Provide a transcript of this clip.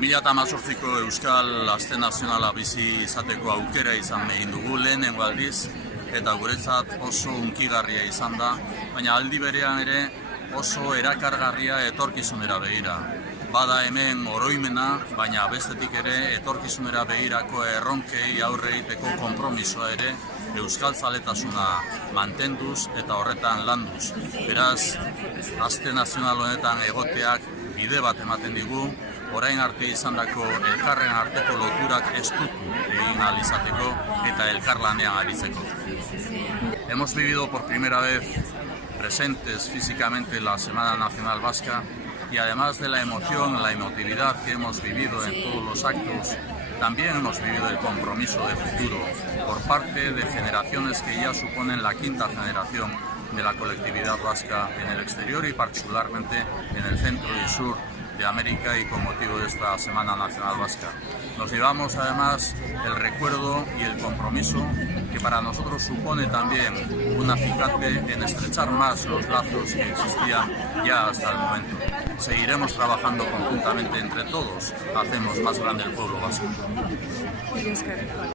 2018ko Euskal Aste Nazionala bizi izateko aukera izan egin dugu lehenengo aldiz, eta guretzat oso hunkigarria izan da, baina aldi berean ere oso erakargarria etorkizunera begira. Bada hemen oroimena, baina bestetik ere etorkizunera begirako erronkei aurre egiteko konpromisoa ere euskaltzaletasuna mantenduz eta horretan landuz. Beraz, Aste Nazional honetan egoteak bide bat ematen digu, orain arte izandako elkarren arteko loturak estutu egin ahal izateko eta elkarlanean aritzeko. Hemos vivido por primera vez presentes físicamente la Semana Nacional Vasca y además de la emoción, la emotividad que hemos vivido en todos los actos, también hemos vivido el compromiso de futuro por parte de generaciones que ya suponen la quinta generación de la colectividad vasca en el exterior y particularmente en el centro y sur de América, y con motivo de esta Semana Nacional Vasca. Nos llevamos además el recuerdo y el compromiso que para nosotros supone también un acicate en estrechar más los lazos que existían ya hasta el momento. Seguiremos trabajando conjuntamente entre todos, hacemos más grande el pueblo vasco.